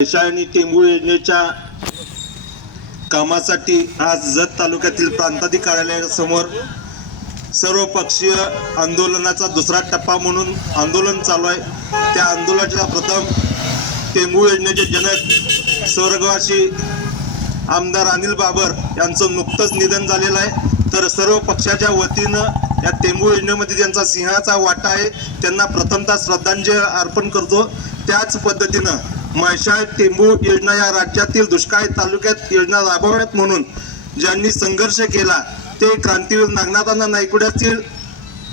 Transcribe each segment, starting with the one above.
देशाय आणि टेंबू योजनेच्या कामासाठी आज जत तालुक्यातील प्रांताधिक कार्यालयासमोर सर्वपक्षीय आंदोलनाचा दुसरा टप्पा म्हणून आंदोलन चालू आहे. त्या आंदोलनाच्या प्रथम टेंबू योजनेचे जनक स्वर्गवासी आमदार अनिल बाबर यांचं नुकतंच निधन झालेलं आहे. तर सर्व पक्षाच्या वतीनं या टेंबू योजनेमध्ये ज्यांचा सिंहाचा वाटा आहे त्यांना प्रथमतः श्रद्धांजली अर्पण करतो. त्याच पद्धतीनं म्हैसाळ टेंबू योजना या राज्यातील दुष्काळी तालुक्यात योजना राबवण्यात म्हणून ज्यांनी संघर्ष केला ते क्रांतीवीर नागनाथांना नायकुडे असतील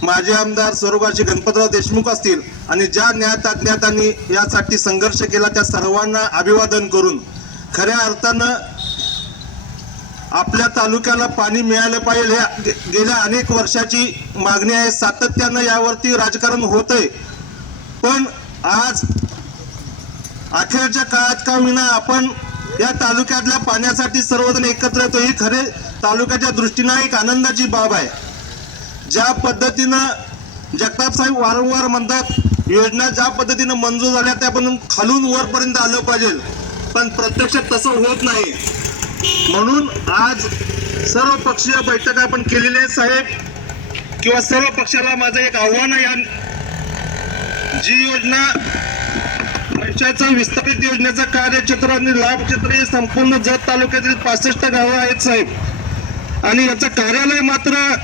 माजी आमदार स्वरूपाची गणपतराव देशमुख असतील आणि ज्या ज्ञात अज्ञातांनी यासाठी संघर्ष केला त्या सर्वांना अभिवादन करून खऱ्या अर्थानं आपल्या तालुक्याला पाणी मिळालं पाहिजे ह्या गे- गेल्या अनेक वर्षाची मागणी आहे. सातत्यानं यावरती राजकारण होतंय. पण आज अखेरच्या काळात का विना आपण या तालुक्यातल्या पाण्यासाठी सर्वजण एकत्र येतो. ही खरे तालुक्याच्या दृष्टीनं एक आनंदाची बाब आहे. ज्या पद्धतीनं जगताप साहेब वारंवार म्हणतात योजना ज्या पद्धतीनं मंजूर झाल्या त्यापासून खालून वरपर्यंत आलं पाहिजे. पण प्रत्यक्ष तसं होत नाही. म्हणून आज सर्व पक्षीय बैठक आपण केलेली आहे साहेब. किंवा सर्व पक्षाला माझं एक आव्हान आहे. जी योजना पैशाचं विस्तारित योजनेचं कार्यक्षेत्र आणि लाभक्षेत्र हे संपूर्ण जत तालुक्यातील पासष्ट गावं आहेत साहेब. आणि याचं कार्यालय मात्र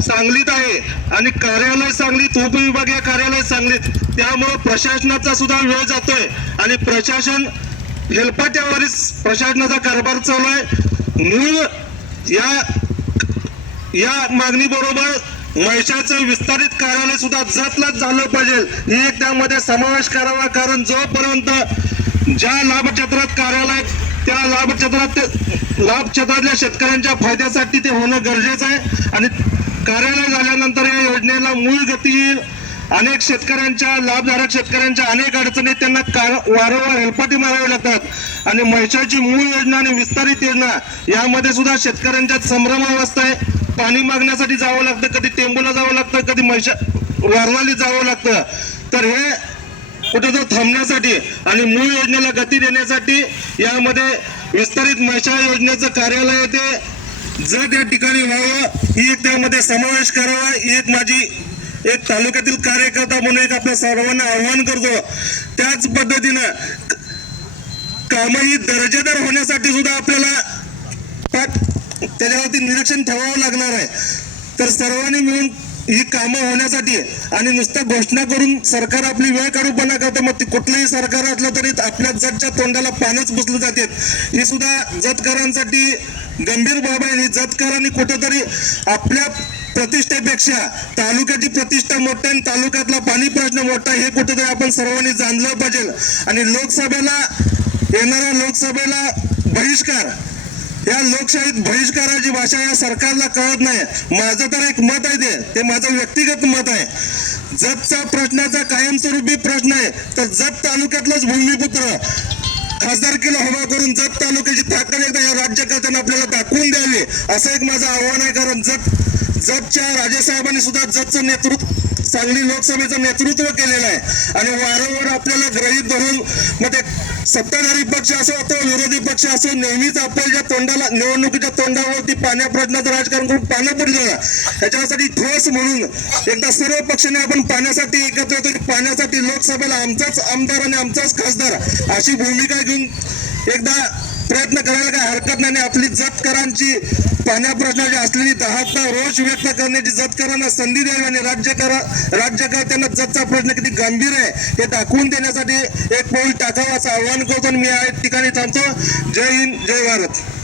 सांगलीत आहे. आणि कार्यालय सांगलीत उपविभागीय कार्यालय सांगलीत. त्यामुळं प्रशासनाचा सुद्धा वेळ जातोय. आणि प्रशासन हेलपाट्यावरच प्रशासनाचा कारभार चालू आहे. मूळ या या मागणीबरोबर वैशाचं विस्तारित कार्यालय सुद्धा जतलाच झालं पाहिजे. ही त्यामध्ये समावेश करावा कारण जोपर्यंत ज्या लाभक्षेत्रात कार्यालय त्या लाभक्षेत्रात ते- लाभक्षेत्रातल्या शेतकऱ्यांच्या फायद्यासाठी ते होणं गरजेचं आहे. आणि कार्यालय झाल्यानंतर या योजनेला मूळ गती येईल अनेक शेतकऱ्यांच्या लाभधारक शेतकऱ्यांच्या अनेक अडचणी त्यांना कार- वारंवार हेलपाटी मारावी लागतात. आणि महिषाची मूळ योजना आणि विस्तारित योजना यामध्ये सुद्धा शेतकऱ्यांच्यात संभ्रमावस्था आहे. पाणी मागण्यासाठी जावं लागतं कधी टेंबूला जावं लागतं कधी मैशा वारवाली जावं लागतं. तर हे कुठेतरी थांबण्यासाठी आणि मूळ योजनेला गती देण्यासाठी यामध्ये विस्तारित मशा योजनेचं कार्यालय ते जर त्या ठिकाणी व्हावं ही एक त्यामध्ये समावेश करावा ही एक माझी एक तालुक्यातील कार्यकर्ता म्हणून एक आपल्या सर्वांना आव्हान करतो. त्याच पद्धतीनं कामं ही दर्जेदार होण्यासाठी सुद्धा आपल्याला त्याच्यावरती निरीक्षण ठेवावं लागणार आहे. तर सर्वांनी मिळून ही कामं होण्यासाठी आणि नुसतं घोषणा करून सरकार आपली वेळ काढूपणा करतं मग ते कुठलंही सरकार असलं तरी आपल्या जतच्या तोंडाला पानच पुसलं जाते. ही सुद्धा जतकरांसाठी गंभीर बाब आहे. आणि जतकरांनी कुठेतरी आपल्या प्रतिष्ठेपेक्षा तालुक्याची प्रतिष्ठा मोठी आणि तालुक्यातला पाणी प्रश्न मोठा हे कुठेतरी आपण सर्वांनी जाणलं पाहिजे. आणि लोकसभेला येणाऱ्या लोकसभेला बहिष्कार या लोकशाहीत बहिष्काराची भाषा या सरकारला कळत नाही. माझं तर एक मत आहे ते. ते माझं व्यक्तिगत मत आहे. जतचा प्रश्नाचा कायमस्वरूपी प्रश्न आहे. तर जत तालुक्यातलंच भूमिपुत्र खासदारकीला हवा करून जत तालुक्याची ताकद एकदा या राज्यकर्त्यांना आपल्याला दाखवून द्यावी. असं एक माझं आव्हान आहे. कारण जत जतच्या राजेसाहेबांनी सुद्धा जतचं नेतृत्व सांगली लोकसभेचं नेतृत्व केलेलं आहे. आणि वारंवार आपल्याला ग्रहित धरून मग ते सत्ताधारी पक्ष असो अथवा विरोधी पक्ष असो नेहमीच आपल्या तोंडाला निवडणुकीच्या तोंडावरती पाण्या प्रश्नाचं राजकारण करून पाण्यापुढे जाणार त्याच्यासाठी ठोस म्हणून एकदा सर्व पक्षाने आपण पाण्यासाठी एकत्र होतो की पाण्यासाठी लोकसभेला आमचाच आमदार आणि आमचाच खासदार अशी भूमिका घेऊन एकदा प्रयत्न करायला काय हरकत नाही. आणि आपली जतकरांची पाण्या प्रश्नाची असलेली दहाता रोष व्यक्त करण्याची जतकरांना संधी द्यावी आणि राज्यकरा राज्यकर्त्यांना जतचा प्रश्न किती गंभीर आहे हे दाखवून देण्यासाठी एक पाऊल टाकावं असं आवाहन करतो. आणि मी या ठिकाणी थांबतो. जय हिंद जय भारत.